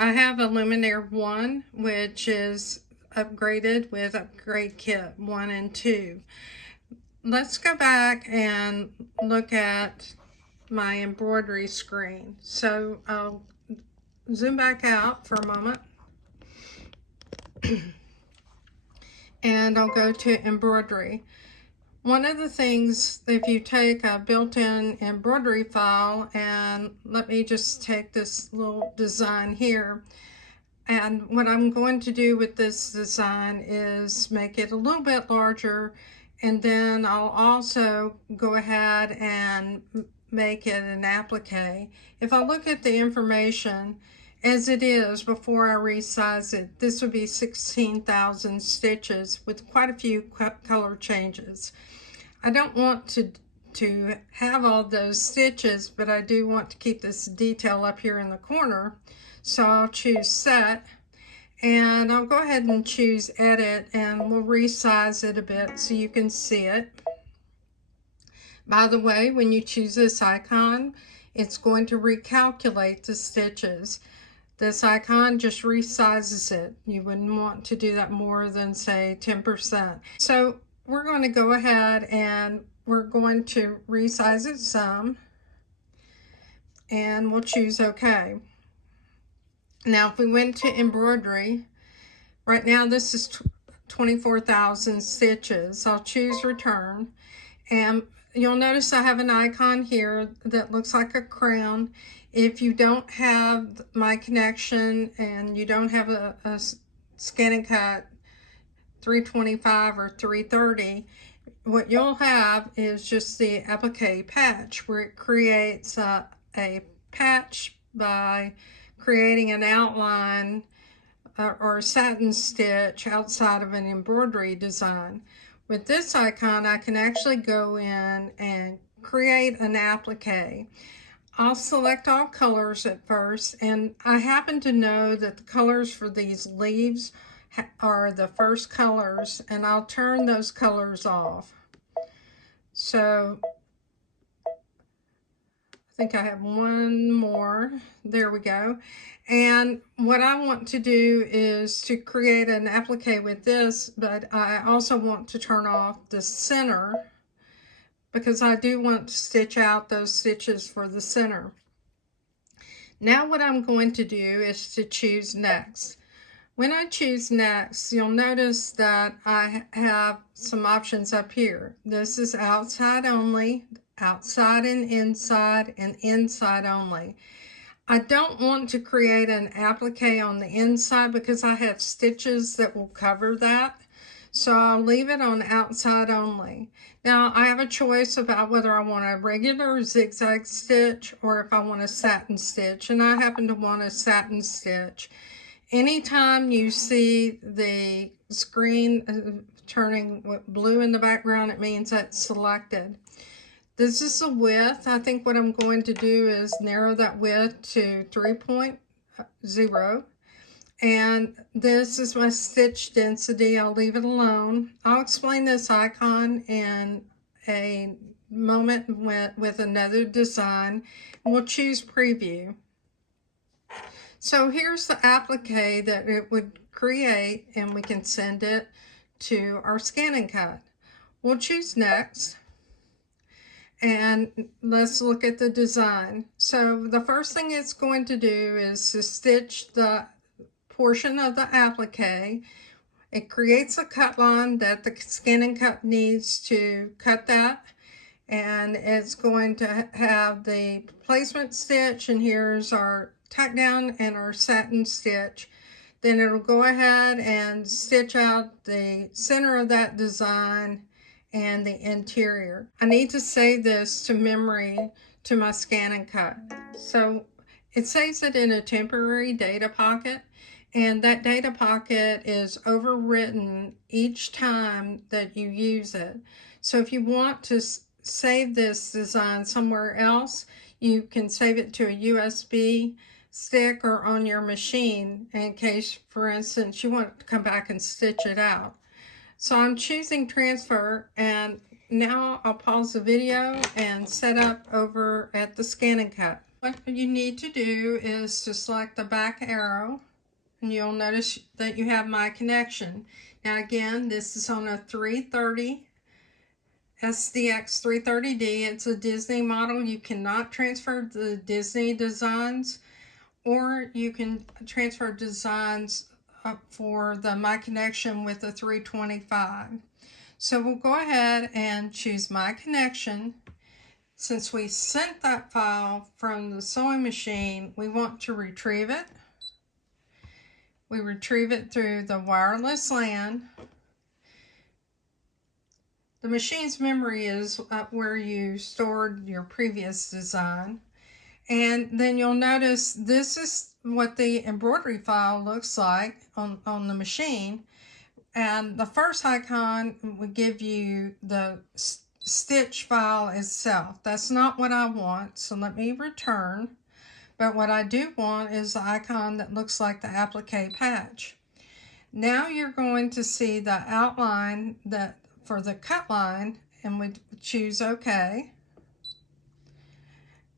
I have a Luminaire 1, which is upgraded with Upgrade Kit 1 and 2. Let's go back and look at my embroidery screen. So I'll zoom back out for a moment. And I'll go to embroidery. One of the things, if you take a built-in embroidery file, and let me just take this little design here, and what I'm going to do with this design is make it a little bit larger, and then I'll also go ahead and make it an applique. If I look at the information as it is before I resize it, this would be 16,000 stitches with quite a few color changes. I don't want to have all those stitches, but I do want to keep this detail up here in the corner. So I'll choose Set, and I'll go ahead and choose Edit, and we'll resize it a bit so you can see it. By the way, when you choose this icon, it's going to recalculate the stitches. This icon just resizes it. You wouldn't want to do that more than, say, 10%. So we're going to go ahead and we're going to resize it some, and we'll choose OK. Now, if we went to embroidery, right now this is 24,000 stitches. I'll choose Return, and you'll notice I have an icon here that looks like a crown. If you don't have my connection and you don't have a ScanNCut 325 or 330, what you'll have is just the applique patch, where it creates a patch by creating an outline or a satin stitch outside of an embroidery design. With this icon, I can actually go in and create an applique. I'll select all colors at first, and I happen to know that the colors for these leaves are the first colors, and I'll turn those colors off. So I think I have one more. There we go. And what I want to do is to create an applique with this, but I also want to turn off the center because I do want to stitch out those stitches for the center. Now what I'm going to do is to choose Next. When I choose Next, you'll notice that I have some options up here. This is outside only, outside and inside only. I don't want to create an applique on the inside because I have stitches that will cover that. So I'll leave it on outside only. Now I have a choice about whether I want a regular zigzag stitch or if I want a satin stitch, and I happen to want a satin stitch. Anytime you see the screen turning blue in the background, it means that's selected. This is the width. I think what I'm going to do is narrow that width to 3.0. And this is my stitch density. I'll leave it alone. I'll explain this icon in a moment with another design. We'll choose Preview. So here's the applique that it would create, and we can send it to our ScanNCut. We'll choose Next, and let's look at the design. So the first thing it's going to do is to stitch the portion of the applique. It creates a cut line that the ScanNCut needs to cut that, and it's going to have the placement stitch, and here's our tack down and our satin stitch. Then it'll go ahead and stitch out the center of that design and the interior. I need to save this to memory to my ScanNCut. So it saves it in a temporary data pocket, and that data pocket is overwritten each time that you use it. So if you want to save this design somewhere else, you can save it to a USB stick or on your machine in case, for instance, you want to come back and stitch it out. So I'm choosing Transfer, and now I'll pause the video and set up over at the ScanNCut. What you need to do is to select the back arrow, and you'll notice that you have my connection. Now again, this is on a 330 SDX 330D. It's a Disney model. You cannot transfer the Disney designs, or you can transfer designs for the My Connection with the 325. So we'll go ahead and choose My Connection. Since we sent that file from the sewing machine, we want to retrieve it. We retrieve it through the wireless LAN. The machine's memory is up where you stored your previous design. And then you'll notice this is what the embroidery file looks like on the machine. And the first icon would give you the stitch file itself. That's not what I want, so let me return. But what I do want is the icon that looks like the applique patch. Now you're going to see the outline that for the cut line, and we choose OK.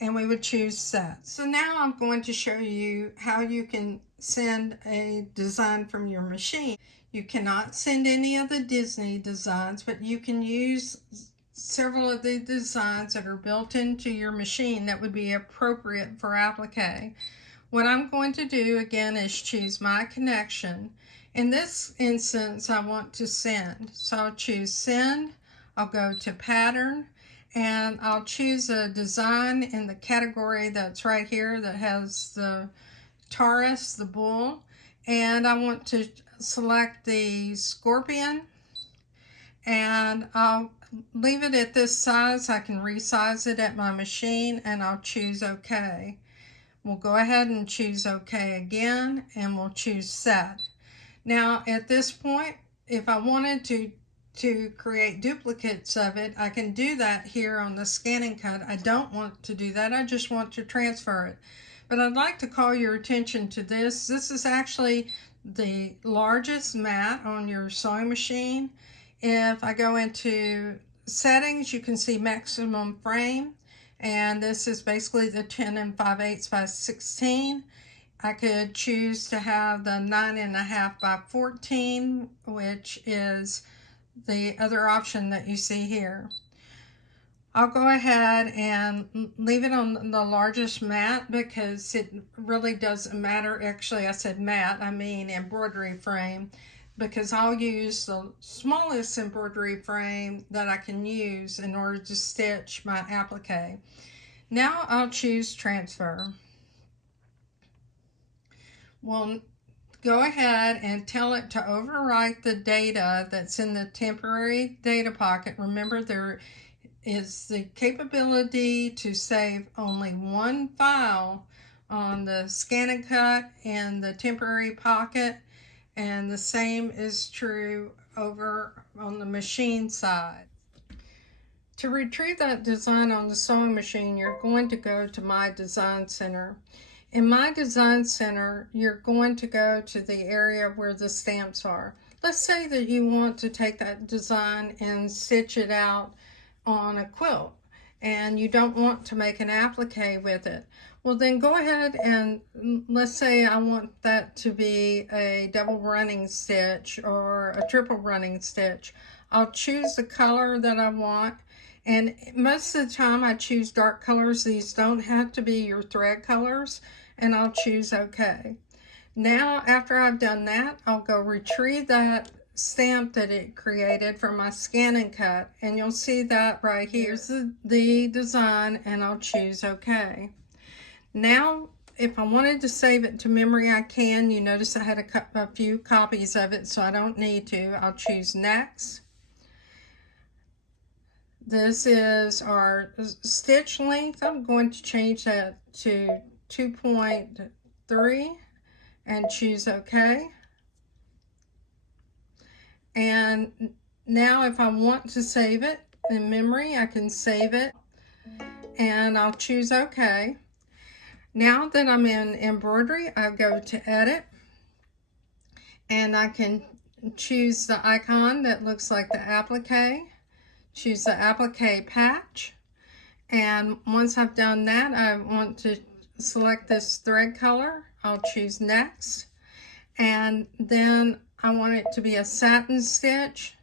And we would choose set. So now I'm going to show you how you can send a design from your machine. You cannot send any of the Disney designs, but you can use several of the designs that are built into your machine that would be appropriate for applique. What I'm going to do again is choose My Connection. In this instance, I want to send. So I'll choose Send. I'll go to Pattern, and I'll choose a design in the category that's right here that has the Taurus, the bull, and I want to select the scorpion, and I'll leave it at this size. I can resize it at my machine, and I'll choose OK. We'll go ahead and choose OK again, and we'll choose Set. Now at this point, if I wanted to create duplicates of it, I can do that here on the ScanNCut. I don't want to do that. I just want to transfer it. But I'd like to call your attention to this. This is actually the largest mat on your sewing machine. If I go into settings, you can see maximum frame, and this is basically the 10 5/8 by 16. I could choose to have the 9.5 by 14, which is the other option that you see here. I'll go ahead and leave it on the largest mat because it really doesn't matter. Actually, I said mat, I mean embroidery frame, because I'll use the smallest embroidery frame that I can use in order to stitch my applique. Now I'll choose transfer. We'll go ahead and tell it to overwrite the data that's in the temporary data pocket. Remember, there is the capability to save only one file on the ScanNCut and the temporary pocket, and the same is true over on the machine side. To retrieve that design on the sewing machine, you're going to go to My Design Center. In My Design Center, you're going to go to the area where the stamps are. Let's say that you want to take that design and stitch it out on a quilt, and you don't want to make an applique with it. Well, then go ahead and let's say I want that to be a double running stitch or a triple running stitch. I'll choose the color that I want, and most of the time I choose dark colors. These don't have to be your thread colors, and I'll choose OK. Now, after I've done that, I'll go retrieve that stamp that it created from my ScanNCut, and you'll see that right here. Here's the design, and I'll choose OK. Now, if I wanted to save it to memory, I can. You notice I had a few copies of it, so I don't need to. I'll choose Next. This is our stitch length. I'm going to change that to 2.3 and choose OK. And now if I want to save it in memory, I can save it, and I'll choose OK. Now that I'm in embroidery, I'll go to Edit, and I can choose the icon that looks like the applique, choose the applique patch, And once I've done that, I want to select this thread color. I'll choose next. And then I want it to be a satin stitch.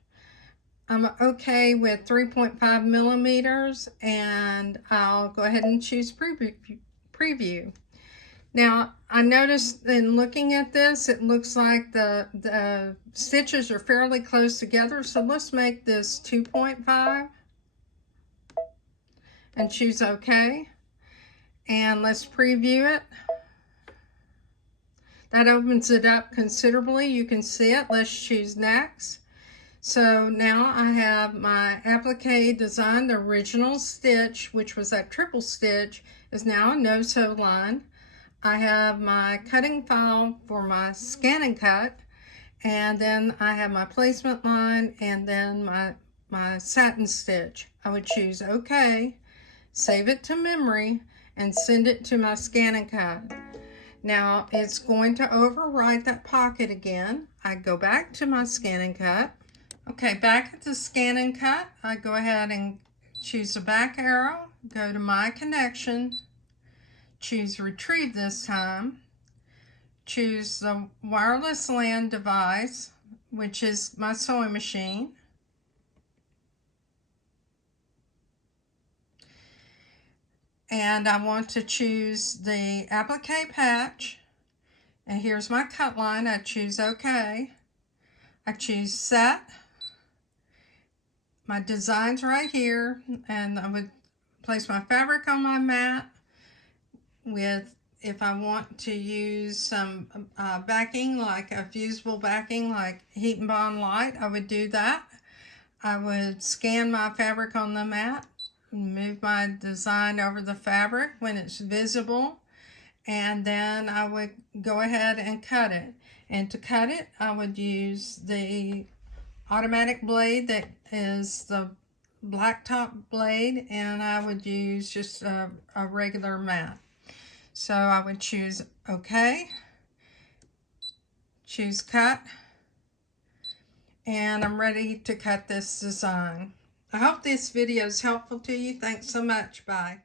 I'm okay with 3.5 millimeters, and I'll go ahead and choose preview. Now, I noticed in looking at this, it looks like the stitches are fairly close together, so let's make this 2.5 and choose OK. And let's preview it. That opens it up considerably. You can see it. Let's choose next. So now I have my applique design. The original stitch, which was that triple stitch, is now a no-sew line. I have my cutting file for my ScanNCut, and then I have my placement line, and then my satin stitch. I would choose OK, save it to memory, and send it to my ScanNCut. Now it's going to overwrite that pocket again. I go back to my ScanNCut. Okay, back at the ScanNCut, I go ahead and choose the back arrow, go to my connection, choose retrieve this time, choose the wireless LAN device, which is my sewing machine. And I want to choose the applique patch. And here's my cut line. I choose OK. I choose set. My design's right here, and I would place my fabric on my mat with, if I want to use some backing, like a fusible backing like Heat and Bond Light, I would do that. I would scan my fabric on the mat, move my design over the fabric when it's visible, and then I would go ahead and cut it. And to cut it, I would use the automatic blade that is the black top blade, and I would use just a regular mat. So I would choose OK, choose cut, and I'm ready to cut this design. I hope this video is helpful to you. Thanks so much. Bye.